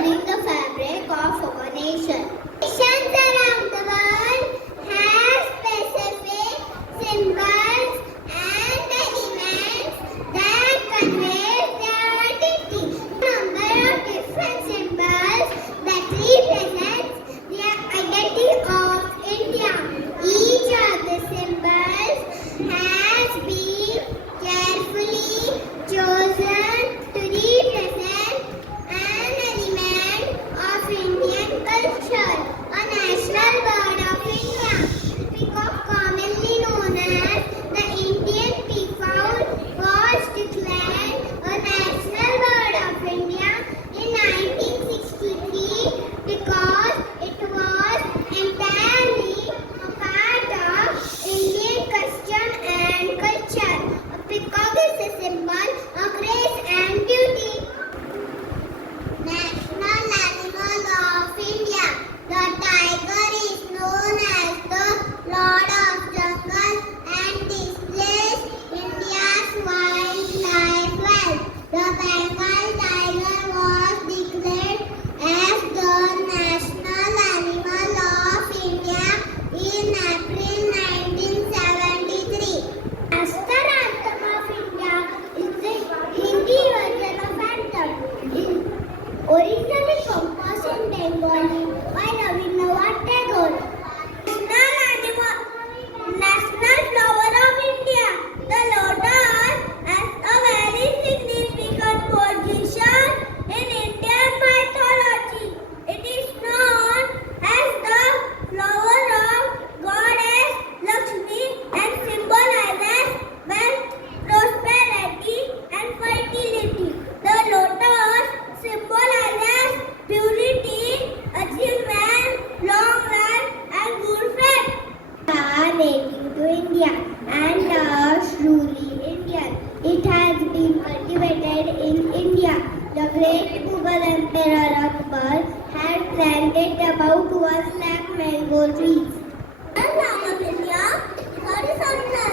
weaving the fabric of our nation. Nations around the world have specific symbols and elements that convey their identity. A number of different symbols that represent the identity of India. Each of the symbols has been carefully chosen to represent an element of Indian culture. A national bird of India. The peacock, commonly known as the Indian peafowl, was declared a national bird of India in 1963 because it was entirely a part of Indian custom and culture. A peacock is a symbol of grace and beauty. National animal of India. The tiger is known as the Lord of Jungle and displays India's wildlife wealth. The Bengal tiger was declared as the national animal of India in April 1973. National anthem of India is the Hindi version of anthem. Originally composed in Bengali by Rabindranath Tagore. National flower of India. The lotus has a very significant position in Indian mythology. It is known as the flower of goddess Lakshmi and symbolizes wealth, prosperity, and fertility. The lotus symbolizes purity, achievement, long life, and good fate. Are native to India and are truly Indian. It has been cultivated in India. The great Mughal Emperor Akbar had planted about 1 lakh mango trees. The flag of India is horizontal.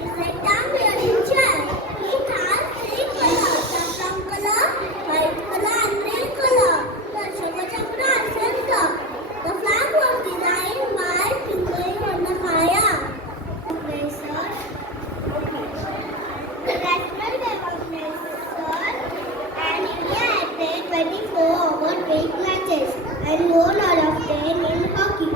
It's rectangular in shape. It has 3 colors: saffron color, white color, and green color. The Ashoka Chakra is center. The flag was designed by King on the fire. The National Demonstration and India had played 24 overweight matches and won all of them in hockey.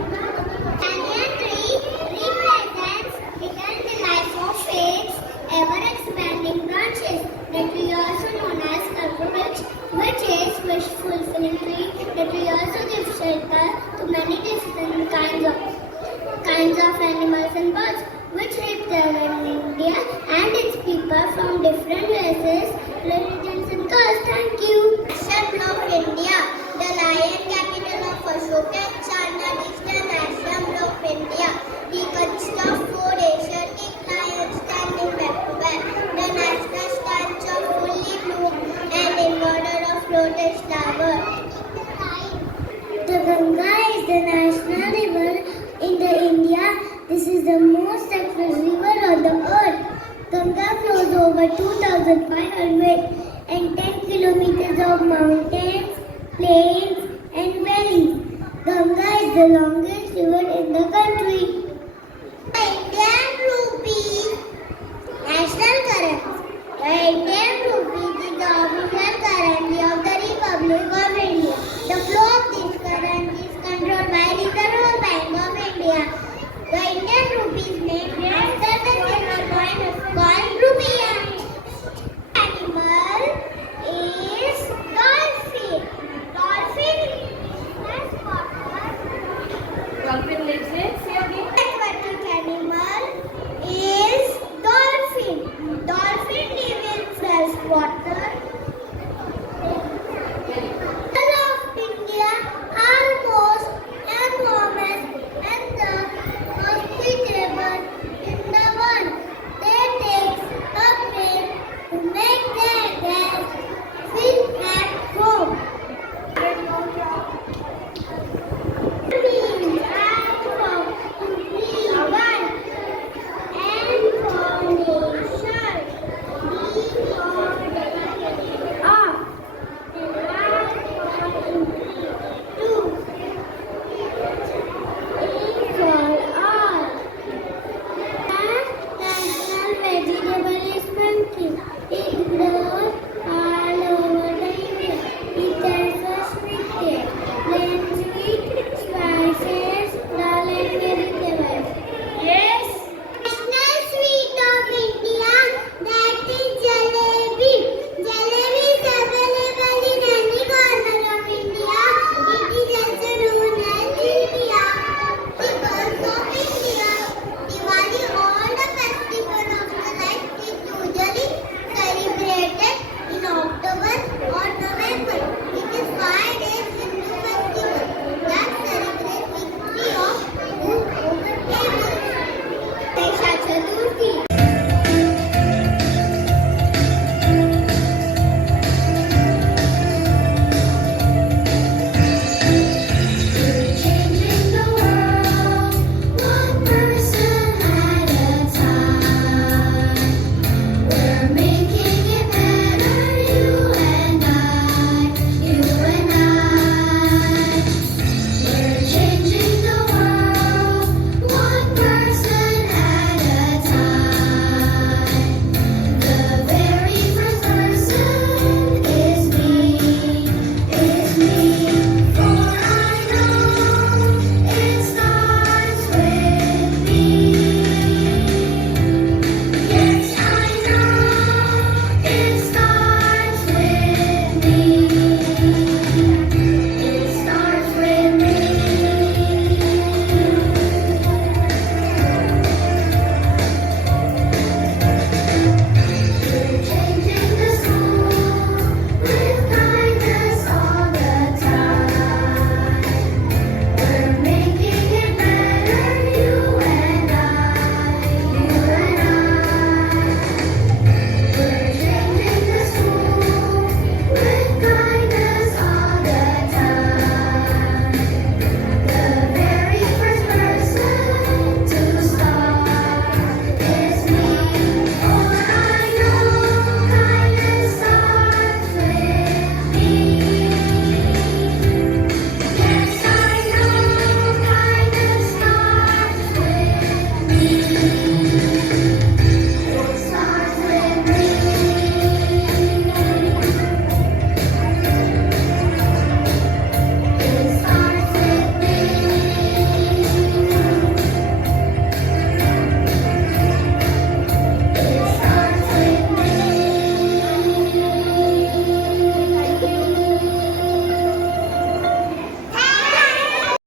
Banyan tree represents hidden life of faiths, ever-expanding branches. The tree also known as Kalpavruksha, which is wish-fulfilling tree. The tree also gives shelter to many different kinds of animals and birds, which represent India and its people from different races, religions, and castes. Thank you. National of India. The lion capital of Ashoka and Chandra is the National of India. It consists of 4 Asiatic lions standing back to back. The national stands of fully blue and in border of lotus flower. The Ganga is the national river in the India. This is the most sacred river on the earth. Ganga flows over 2,510 kilometers of mountains, plains, and valleys. Ganga is the longest